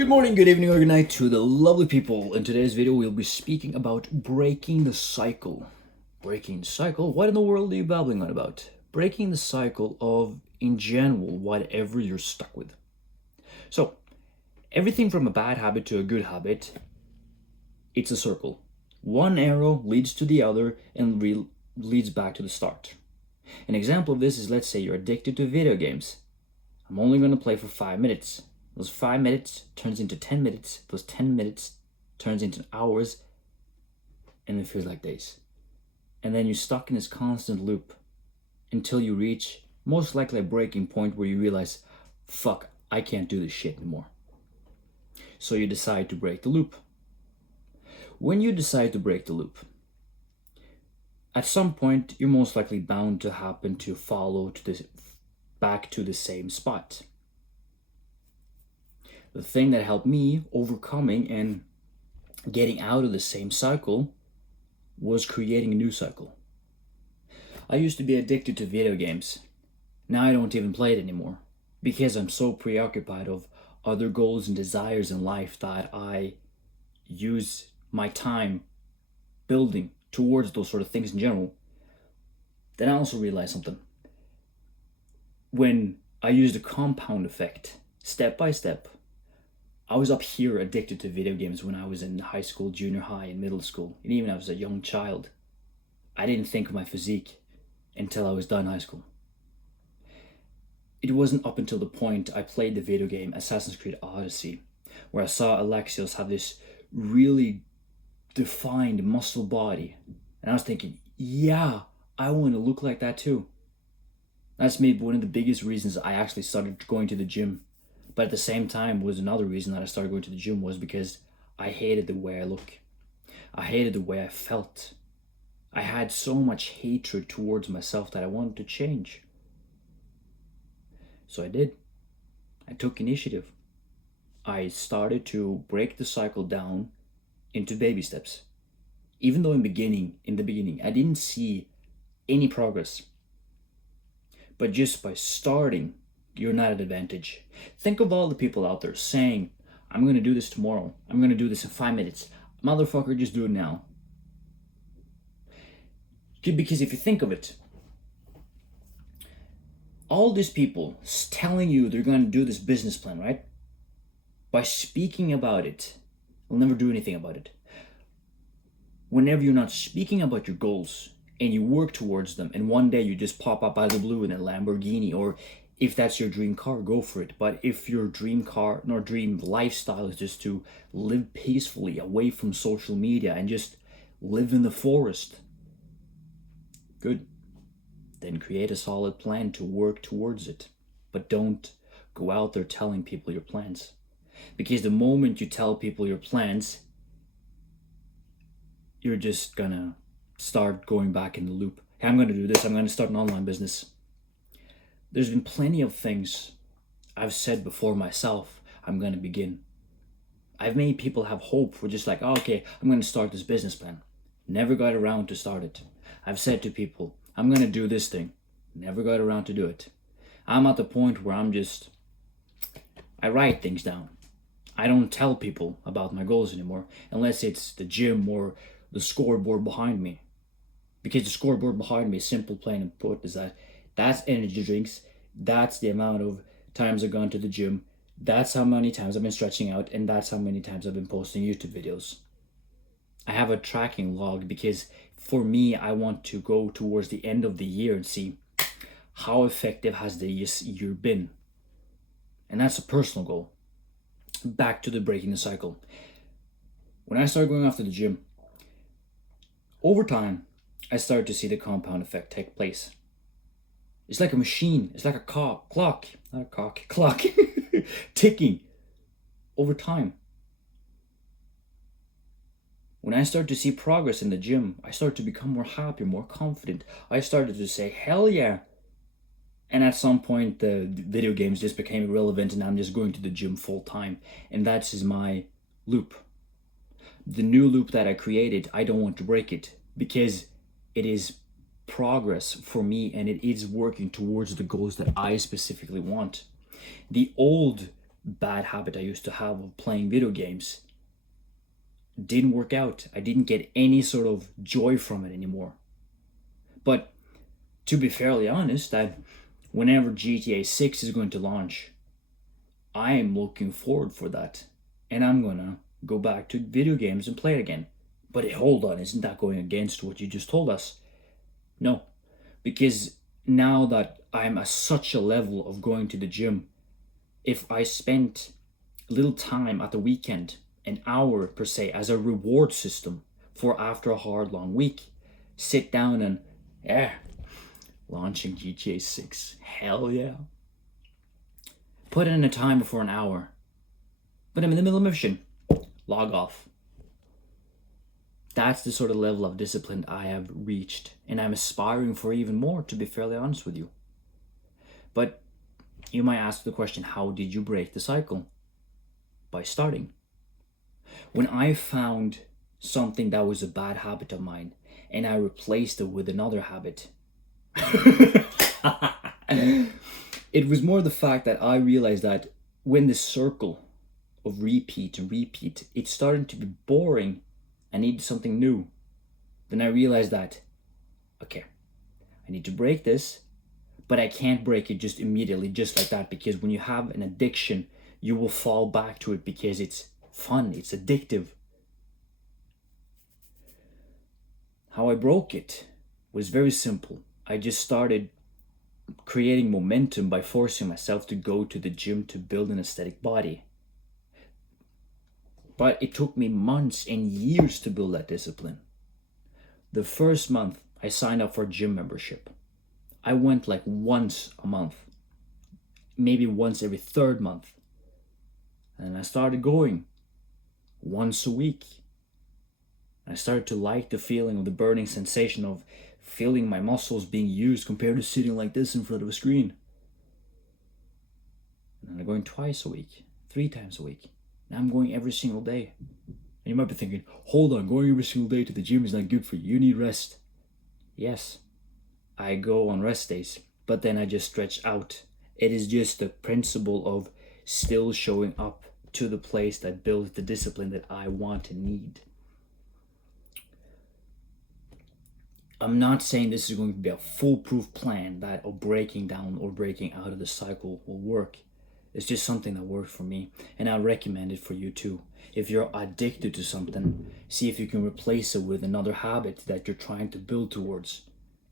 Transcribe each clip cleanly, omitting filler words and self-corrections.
Good morning, good evening, or good night to the lovely people. In today's video, we'll be speaking about breaking the cycle. Breaking the cycle? What in the world are you babbling on about? Breaking the cycle of, in general, whatever you're stuck with. So, everything from a bad habit to a good habit, it's a circle. One arrow leads to the other and leads back to the start. An example of this is, let's say you're addicted to video games. I'm only going to play for 5 minutes. Those 5 minutes turns into 10 minutes. Those 10 minutes turns into hours. And it feels like days. And then you're stuck in this constant loop until you reach most likely a breaking point where you realize, fuck, I can't do this shit anymore. So you decide to break the loop. When you decide to break the loop, at some point you're most likely bound to happen to follow to this back to the same spot. The thing that helped me overcoming and getting out of the same cycle was creating a new cycle. I used to be addicted to video games. Now I don't even play it anymore because I'm so preoccupied of other goals and desires in life that I use my time building towards those sort of things in general. Then I also realized something. When I used a compound effect, step by step, I was up here addicted to video games when I was in high school, junior high, and middle school, and even as a young child. I didn't think of my physique until I was done high school. It wasn't up until the point I played the video game Assassin's Creed Odyssey, where I saw Alexios have this really defined muscle body, and I was thinking, yeah, I want to look like that too. That's maybe one of the biggest reasons I actually started going to the gym. But at the same time was another reason that I started going to the gym was because I hated the way I look. I hated the way I felt. I had so much hatred towards myself that I wanted to change. So I did. I took initiative. I started to break the cycle down into baby steps. Even though in the beginning, I didn't see any progress. But just by starting, you're not at an advantage. Think of all the people out there saying, I'm going to do this tomorrow. I'm going to do this in 5 minutes. Motherfucker, just do it now. Because if you think of it, all these people telling you they're going to do this business plan, right? By speaking about it, they'll never do anything about it. Whenever you're not speaking about your goals and you work towards them, and one day you just pop up out of the blue in a Lamborghini, or if that's your dream car, go for it. But if your dream car or dream lifestyle is just to live peacefully away from social media and just live in the forest, good. Then create a solid plan to work towards it. But don't go out there telling people your plans. Because the moment you tell people your plans, you're just gonna start going back in the loop. Hey, I'm gonna do this, I'm gonna start an online business. There's been plenty of things I've said before myself, I'm going to begin. I've made people have hope for just like, oh, okay, I'm going to start this business plan. Never got around to start it. I've said to people, I'm going to do this thing. Never got around to do it. I'm at the point where I write things down. I don't tell people about my goals anymore, unless it's the gym or the scoreboard behind me. Because the scoreboard behind me, simple, plain and put, is that's energy drinks, that's the amount of times I've gone to the gym, that's how many times I've been stretching out, and that's how many times I've been posting YouTube videos. I have a tracking log because for me, I want to go towards the end of the year and see how effective has the year been. And that's a personal goal. Back to the breaking the cycle. When I started going after the gym, over time, I started to see the compound effect take place. It's like a machine. It's like a clock, ticking over time. When I started to see progress in the gym, I started to become more happy, more confident. I started to say, hell yeah. And at some point, the video games just became irrelevant and I'm just going to the gym full time. And that's my loop. The new loop that I created, I don't want to break it because it is progress for me and it is working towards the goals that I specifically want. The old bad habit I used to have of playing video games didn't work out. I didn't get any sort of joy from it anymore. But to be fairly honest, that whenever GTA 6 is going to launch, I am looking forward for that. And I'm gonna go back to video games and play it again. But hold on, isn't that going against what you just told us? No, because now that I'm at such a level of going to the gym, if I spent a little time at the weekend, an hour per se, as a reward system for after a hard long week, sit down and, launching GTA 6, hell yeah. Put in a timer for an hour, but I'm in the middle of a mission, log off. That's the sort of level of discipline I have reached, and I'm aspiring for even more, to be fairly honest with you. But you might ask the question, how did you break the cycle? By starting. When I found something that was a bad habit of mine, and I replaced it with another habit, it was more the fact that I realized that when the circle of repeat and repeat, it started to be boring. I needed something new. Then I realized that, okay, I need to break this, but I can't break it just immediately, just like that, because when you have an addiction, you will fall back to it because it's fun, it's addictive. How I broke it was very simple. I just started creating momentum by forcing myself to go to the gym to build an aesthetic body. But it took me months and years to build that discipline. The first month, I signed up for a gym membership. I went like once a month, maybe once every third month. And I started going once a week. I started to like the feeling of the burning sensation of feeling my muscles being used compared to sitting like this in front of a screen. And then I'm going twice a week, 3 times a week. Now I'm going every single day. And you might be thinking, hold on, going every single day to the gym is not good for you. You need rest. Yes, I go on rest days, but then I just stretch out. It is just the principle of still showing up to the place that builds the discipline that I want and need. I'm not saying this is going to be a foolproof plan that of breaking down or breaking out of the cycle will work. It's just something that worked for me, and I recommend it for you too. If you're addicted to something, see if you can replace it with another habit that you're trying to build towards.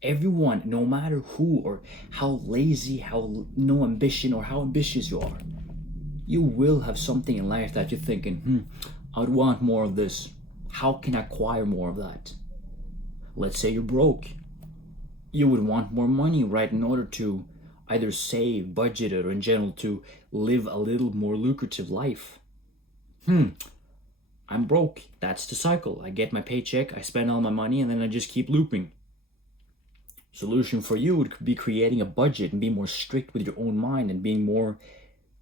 Everyone, no matter who or how lazy, how no ambition or how ambitious you are, you will have something in life that you're thinking, I'd want more of this. How can I acquire more of that? Let's say you're broke. You would want more money, right, in order to either save, budget it, or in general to live a little more lucrative life. I'm broke. That's the cycle. I get my paycheck, I spend all my money, and then I just keep looping. Solution for you would be creating a budget and being more strict with your own mind and being more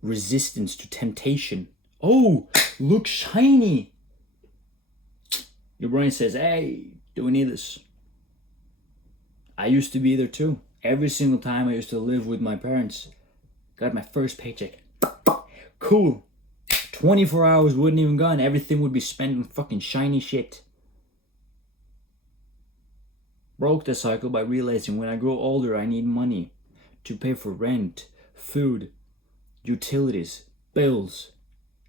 resistant to temptation. Oh, look shiny. Your brain says, hey, do we need this? I used to be there too. Every single time I used to live with my parents, got my first paycheck. Cool. 24 hours wouldn't even gone. Everything would be spent on fucking shiny shit. Broke the cycle by realizing when I grow older, I need money to pay for rent, food, utilities, bills,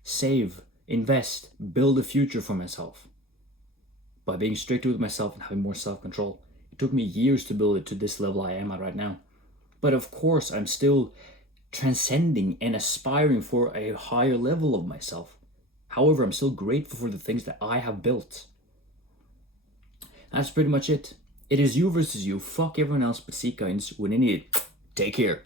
save, invest, build a future for myself. By being stricter with myself and having more self-control. It took me years to build it to this level I am at right now. But of course, I'm still transcending and aspiring for a higher level of myself. However, I'm still grateful for the things that I have built. That's pretty much it. It is you versus you. Fuck everyone else but seek guidance when you need it. Take care.